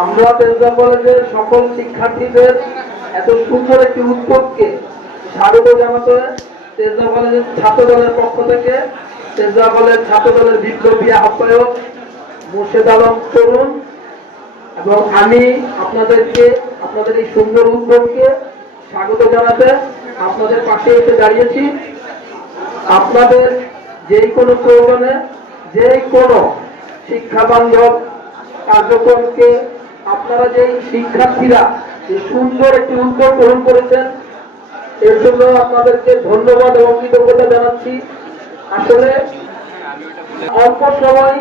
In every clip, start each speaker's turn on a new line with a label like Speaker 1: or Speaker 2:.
Speaker 1: আমরা তেজগা কলেজের সকল শিক্ষার্থীদের এত সুন্দর একটি উদ্যোগকে স্বাগত জানাতে তেজগা কলেজের ছাত্র দলের পক্ষ থেকে তেজগা কলেজ ছাত্র দলের বিপ্লবী আহ্বায়ক মুর্শেদ আলম তরুণ এবং আমি আপনাদেরকে, আপনাদের এই সুন্দর উদ্যোগকে স্বাগত জানাতে আপনাদের পাশে এসে দাঁড়িয়েছি। আপনাদের যেই কোনো প্রয়োজনে যেই কোনো শিক্ষা বান্ধব কার্যক্রমকে আপনারা যেই শিক্ষার্থীরা যে সুন্দর একটি উদ্যোগ গ্রহণ করেছেন, এর জন্য আপনাদেরকে ধন্যবাদ এবং কৃতজ্ঞতা জানাচ্ছি। আসলে অল্প সময়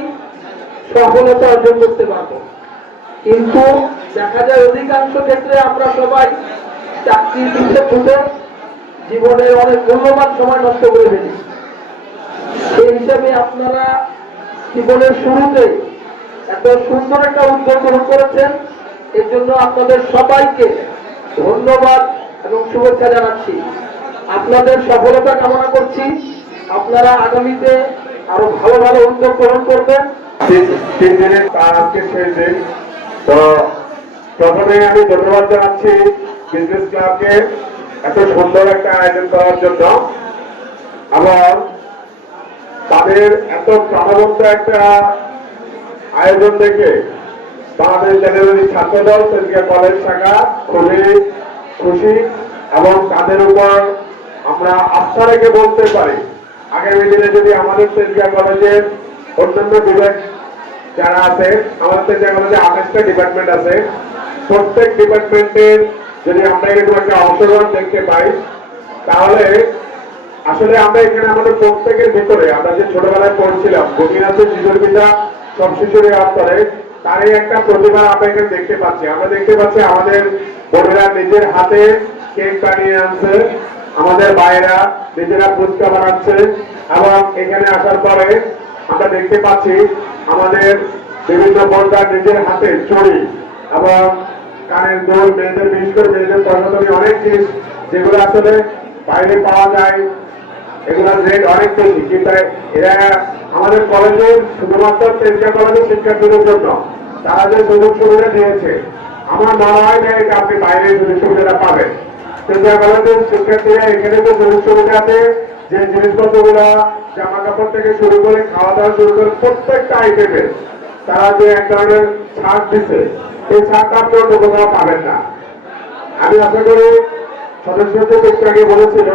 Speaker 1: সফলতা অর্জন করতে পারব। কিন্তু দেখা যায় অধিকাংশ ক্ষেত্রে আমরা সবাই চাকরির পিছিয়ে ছুটে জীবনের অনেক মূল্যবান সময় নষ্ট করে ফেলি। সেই হিসাবে আপনারা জীবনের শুরুতে এত সুন্দর একটা উদ্যোগ গ্রহণ করেছেন। এর জন্য আপনাদের সবাইকে ধন্যবাদ এবং শুভেচ্ছা জানাচ্ছি। আপনাদের সফলতা কামনা করছি। আপনারা আগামীতে আরও ভালো ভালো উদ্যোগ গ্রহণ করবেন।
Speaker 2: তিন- দিনের আজকে শেষ দিন। তো প্রথমে আমি ধন্যবাদ জানাচ্ছি বিজনেস ক্লাবকে এত সুন্দর একটা আয়োজন করার জন্য। এবং তাদের এত প্রাণবন্ত একটা আয়োজন দেখে বাংলাদেশ জেনারেলি ছাত্রদল তেজগা কলেজ শাখা খুবই খুশি এবং তাদের উপর আমরা আস্থা রেখে বলতে পারি। আগামী দিনে যদি আমাদের তেজগা কলেজের অন্যান্য বিভাগ যারা আছে, আমাদের তেজগা কলেজে আঠাশটা ডিপার্টমেন্ট আছে। প্রত্যেক ডিপার্টমেন্টের যদি আমরা এরকম একটা অংশগ্রহণ দেখতে পাই, তাহলে আসলে আমরা এখানে আমাদের প্রত্যেকের ভিতরে, আমরা যে ছোটবেলায় পড়ছিলাম গোপীনাথের শিশুর পিতা সব শিশুরের অন্তরে তারই একটা প্রতিভা আমরা এখানে দেখতে পাচ্ছি। আমরা দেখতে পাচ্ছি আমাদের বোনেরা নিজের হাতে কেক বানিয়ে আনছে, আমাদের ভাইয়েরা নিজেরা ফুচকা বানাচ্ছে এবং এখানে আসার পরে আমরা দেখতে পাচ্ছি আমাদের বিভিন্ন বোনরা নিজের হাতে চড়ি এবং কানের দোল, মেয়েদের বিশেষ করে মেয়েদের প্রসাদনী অনেক জিনিস যেগুলো আসলে বাইরে পাওয়া যায়। এগুলোর রেট অনেক বেশি, কিন্তু এরা আমাদের কলেজের শুধুমাত্র তেজগা কলেজের শিক্ষার্থীদের জন্য। তারা যে সুযোগ সুবিধা দিয়েছে, আমার মনে হয় না এটা আপনি বাইরে সুযোগ সুবিধাটা পাবেন। তেজগা শিক্ষার্থীরা এখানে যে সুযোগ সুবিধাতে যে জিনিসপত্রগুলো জামা কাপড় থেকে শুরু করে খাওয়া দাওয়া শুরু করে প্রত্যেকটা আইটেমের তারা যে এক ধরনের ছাড় দিচ্ছে এই ছাড়টা আপনি অন্য কোথাও পাবেন না। আমি আশা করি সদস্য একটু আগে বলেছিল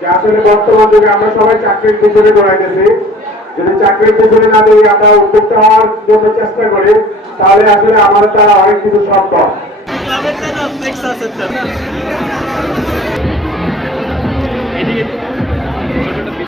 Speaker 2: যে আসলে বর্তমান যুগে আমরা সবাই চাকরির পিছনে দৌড়াইতেছি। যদি চাকরির পেছনে না দিয়ে আমরা উদ্যোক্তা হওয়ার জন্য চেষ্টা করি, তাহলে আসলে আমার তারা অনেক কিছু সম্ভব।